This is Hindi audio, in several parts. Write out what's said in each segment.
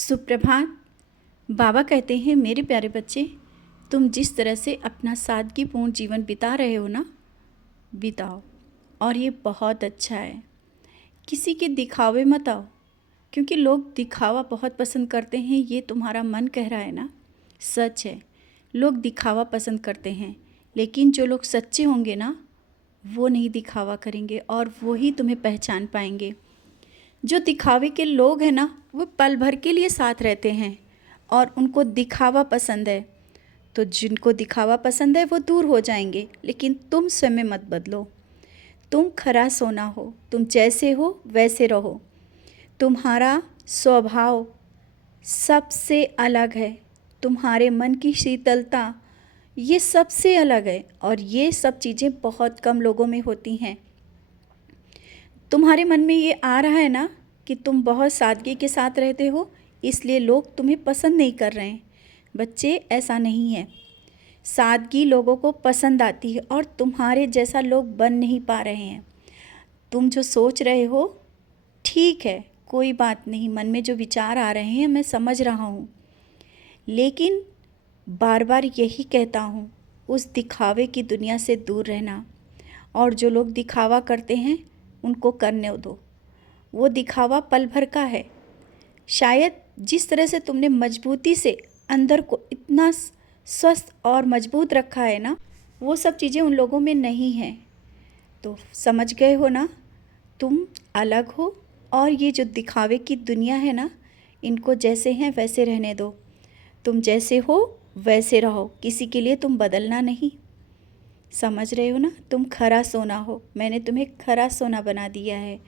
सुप्रभात। बाबा कहते हैं, मेरे प्यारे बच्चे, तुम जिस तरह से अपना सादगीपूर्ण जीवन बिता रहे हो ना, बिताओ। और ये बहुत अच्छा है। किसी के दिखावे मत आओ, क्योंकि लोग दिखावा बहुत पसंद करते हैं। ये तुम्हारा मन कह रहा है ना, सच है। लोग दिखावा पसंद करते हैं, लेकिन जो लोग सच्चे होंगे ना, वो नहीं दिखावा करेंगे और वो ही तुम्हें पहचान पाएंगे। जो दिखावे के लोग हैं ना, वो पल भर के लिए साथ रहते हैं और उनको दिखावा पसंद है। तो जिनको दिखावा पसंद है वो दूर हो जाएंगे, लेकिन तुम स्वयं मत बदलो। तुम खरा सोना हो, तुम जैसे हो वैसे रहो। तुम्हारा स्वभाव सबसे अलग है, तुम्हारे मन की शीतलता ये सबसे अलग है, और ये सब चीज़ें बहुत कम लोगों में होती हैं। तुम्हारे मन में ये आ रहा है ना कि तुम बहुत सादगी के साथ रहते हो, इसलिए लोग तुम्हें पसंद नहीं कर रहे हैं। बच्चे, ऐसा नहीं है। सादगी लोगों को पसंद आती है और तुम्हारे जैसा लोग बन नहीं पा रहे हैं। तुम जो सोच रहे हो ठीक है, कोई बात नहीं। मन में जो विचार आ रहे हैं मैं समझ रहा हूँ, लेकिन बार बार यही कहता हूँ, उस दिखावे की दुनिया से दूर रहना। और जो लोग दिखावा करते हैं उनको करने दो। वो दिखावा पल भर का है। शायद जिस तरह से तुमने मजबूती से अंदर को इतना स्वस्थ और मजबूत रखा है ना, वो सब चीज़ें उन लोगों में नहीं हैं। तो समझ गए हो ना, तुम अलग हो। और ये जो दिखावे की दुनिया है ना, इनको जैसे हैं वैसे रहने दो। तुम जैसे हो वैसे रहो, किसी के लिए तुम बदलना नहीं। समझ रहे हो ना, तुम खरा सोना हो। मैंने तुम्हें खरा सोना बना दिया है।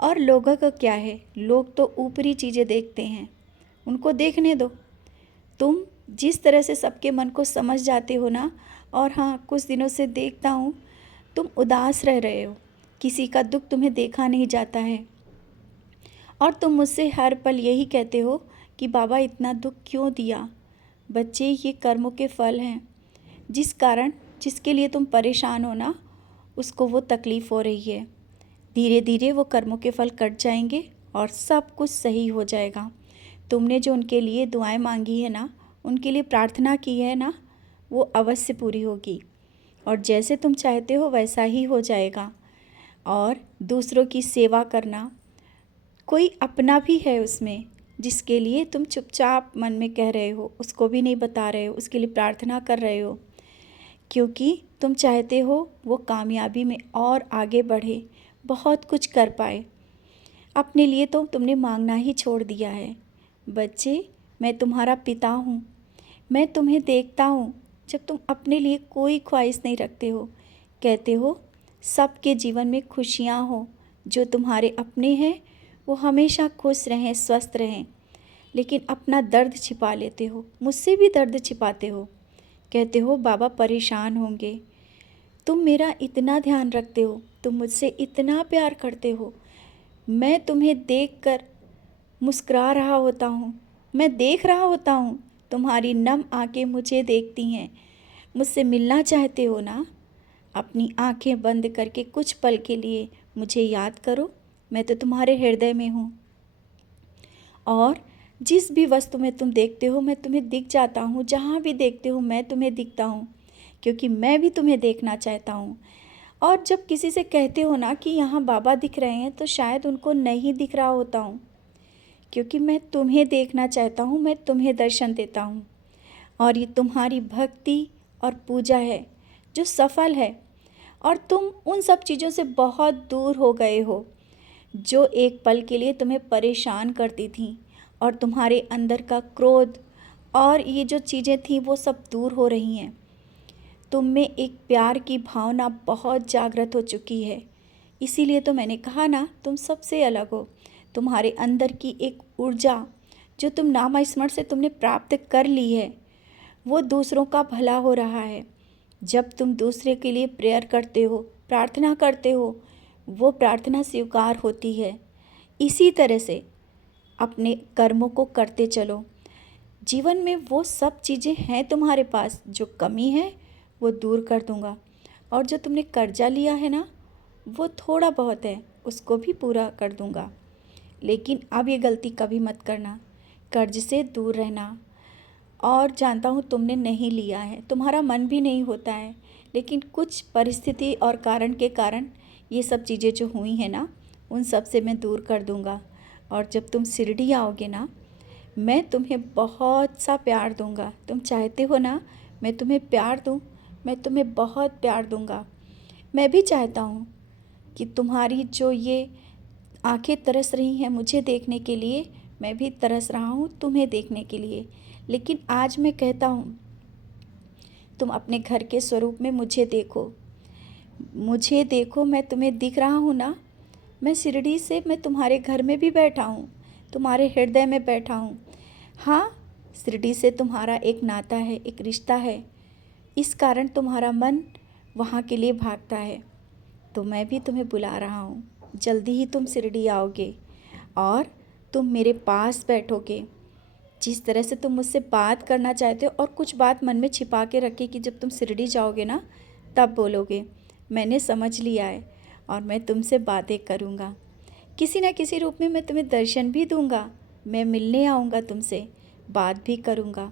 और लोगों का क्या है, लोग तो ऊपरी चीज़ें देखते हैं, उनको देखने दो। तुम जिस तरह से सबके मन को समझ जाते हो ना, और हाँ, कुछ दिनों से देखता हूँ तुम उदास रह रहे हो, किसी का दुख तुम्हें देखा नहीं जाता है। और तुम मुझसे हर पल यही कहते हो कि बाबा इतना दुख क्यों दिया। बच्चे, ये कर्मों के फल हैं। जिसके लिए तुम परेशान हो ना, उसको वो तकलीफ़ हो रही है। धीरे धीरे वो कर्मों के फल कट जाएंगे और सब कुछ सही हो जाएगा। तुमने जो उनके लिए दुआएं मांगी है ना, उनके लिए प्रार्थना की है ना, वो अवश्य पूरी होगी। और जैसे तुम चाहते हो वैसा ही हो जाएगा। और दूसरों की सेवा करना, कोई अपना भी है उसमें, जिसके लिए तुम चुपचाप मन में कह रहे हो, उसको भी नहीं बता रहे हो, उसके लिए प्रार्थना कर रहे हो, क्योंकि तुम चाहते हो वो कामयाबी में और आगे बढ़े, बहुत कुछ कर पाए। अपने लिए तो तुमने मांगना ही छोड़ दिया है। बच्चे, मैं तुम्हारा पिता हूँ। मैं तुम्हें देखता हूँ जब तुम अपने लिए कोई ख्वाहिश नहीं रखते हो। कहते हो सबके जीवन में खुशियाँ हो, जो तुम्हारे अपने हैं वो हमेशा खुश रहें, स्वस्थ रहें, लेकिन अपना दर्द छिपा लेते हो। मुझसे भी दर्द छिपाते हो। कहते हो बाबा परेशान होंगे। तुम मेरा इतना ध्यान रखते हो, तुम मुझसे इतना प्यार करते हो। मैं तुम्हें देखकर मुस्कुरा रहा होता हूँ, मैं देख रहा होता हूँ, तुम्हारी नम आंखें मुझे देखती हैं। मुझसे मिलना चाहते हो ना? अपनी आंखें बंद करके कुछ पल के लिए मुझे याद करो। मैं तो तुम्हारे हृदय में हूँ, और जिस भी वस्तु में तुम देखते हो मैं तुम्हें दिख जाता हूँ। जहाँ भी देखते हो मैं तुम्हें दिखता हूँ, क्योंकि मैं भी तुम्हें देखना चाहता हूँ। और जब किसी से कहते हो ना कि यहाँ बाबा दिख रहे हैं, तो शायद उनको नहीं दिख रहा होता हूँ, क्योंकि मैं तुम्हें देखना चाहता हूँ, मैं तुम्हें दर्शन देता हूँ। और ये तुम्हारी भक्ति और पूजा है जो सफल है। और तुम उन सब चीज़ों से बहुत दूर हो गए हो जो एक पल के लिए तुम्हें परेशान करती थी। और तुम्हारे अंदर का क्रोध और ये जो चीज़ें थी वो सब दूर हो रही हैं। तुम में एक प्यार की भावना बहुत जागृत हो चुकी है। इसीलिए तो मैंने कहा ना, तुम सबसे अलग हो। तुम्हारे अंदर की एक ऊर्जा जो तुम नामस्मरण से तुमने प्राप्त कर ली है, वो दूसरों का भला हो रहा है। जब तुम दूसरे के लिए प्रेयर करते हो, प्रार्थना करते हो, वो प्रार्थना स्वीकार होती है। इसी तरह से अपने कर्मों को करते चलो। जीवन में वो सब चीज़ें हैं तुम्हारे पास, जो कमी है वो दूर कर दूंगा। और जो तुमने कर्जा लिया है ना, वो थोड़ा बहुत है, उसको भी पूरा कर दूंगा। लेकिन अब ये गलती कभी मत करना, कर्ज से दूर रहना। और जानता हूँ तुमने नहीं लिया है, तुम्हारा मन भी नहीं होता है, लेकिन कुछ परिस्थिति और कारण के कारण ये सब चीज़ें जो हुई हैं ना, उन सब से मैं दूर कर दूँगा। और जब तुम शिरडी आओगे ना, मैं तुम्हें बहुत सा प्यार दूँगा। तुम चाहते हो ना मैं तुम्हें प्यार दूँ, मैं तुम्हें बहुत प्यार दूँगा। मैं भी चाहता हूँ कि तुम्हारी जो ये आंखें तरस रही हैं मुझे देखने के लिए, मैं भी तरस रहा हूँ तुम्हें देखने के लिए। लेकिन आज मैं कहता हूँ, तुम अपने घर के स्वरूप में मुझे देखो, मुझे देखो, मैं तुम्हें दिख रहा हूँ ना। मैं शिरडी से मैं तुम्हारे घर में भी बैठा हूँ, तुम्हारे हृदय में बैठा हूँ। हाँ, शिरडी से तुम्हारा एक नाता है, एक रिश्ता है, इस कारण तुम्हारा मन वहाँ के लिए भागता है। तो मैं भी तुम्हें बुला रहा हूँ, जल्दी ही तुम शिरडी आओगे और तुम मेरे पास बैठोगे। जिस तरह से तुम मुझसे बात करना चाहते हो, और कुछ बात मन में छिपा के रखी कि जब तुम शिरडी जाओगे ना तब बोलोगे, मैंने समझ लिया है और मैं तुमसे बातें करूँगा। किसी न किसी रूप में मैं तुम्हें दर्शन भी दूँगा, मैं मिलने आऊँगा तुमसे, बात भी करूँगा।